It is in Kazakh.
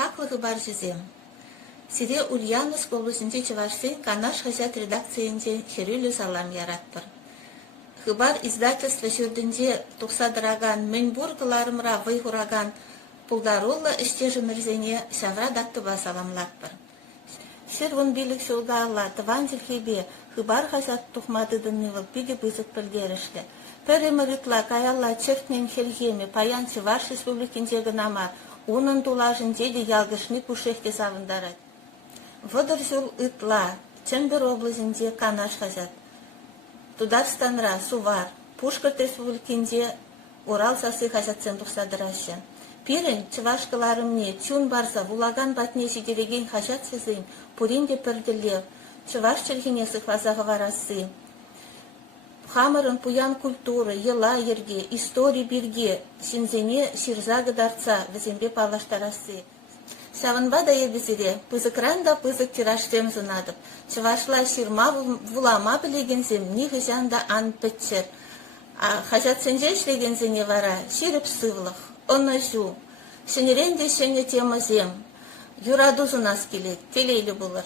хаклығы бар жезем. Сире Ульяновск облысынче Чевашсын канаш хазят редакциянде херюлю салам яратпыр. Хыбар издательство шүрдінже тұқсадыраган Мэнбургыларымра вайхураган пулдарулы іштежі мірзене шавра даттыба саламлатпыр. Шервун билік шулга алла тыван жылхебе хыбар хазят тұхмадыдыннывыл пиге бызык пілдерішті. Перемірітла каялла чертнен хелгеме паян Чеваш республикіндегі нама унын тулажын жеді ялгышны пушехте савындарат. Водыр жыл ытла, Чембер обласынде канаш хазят. Тударстанра, Сувар, Пушкарт республикінде Урал сасы хазятсен тұқсадырашы. Пирен чывашкаларымне чун барса вулаган батне жидереген хажат сезін пуринде пірділев, чываш челхинесі хвазағы варасы. Хамырын пуян культуры, ела ерге, история бирге, синзене ширзагы дарца, візембе палаштарасы. Савынба да ебізіре, пызыкран да пызык тираштем зынадып. Чывашла ширма вулама білегензем, ни хызянда ан пітчер. А хажатсенже шлегензене вара, ширіп сывлық. Оны жу. Шенеренде шене темазем. Юраду зунас келет, телейлі болыр.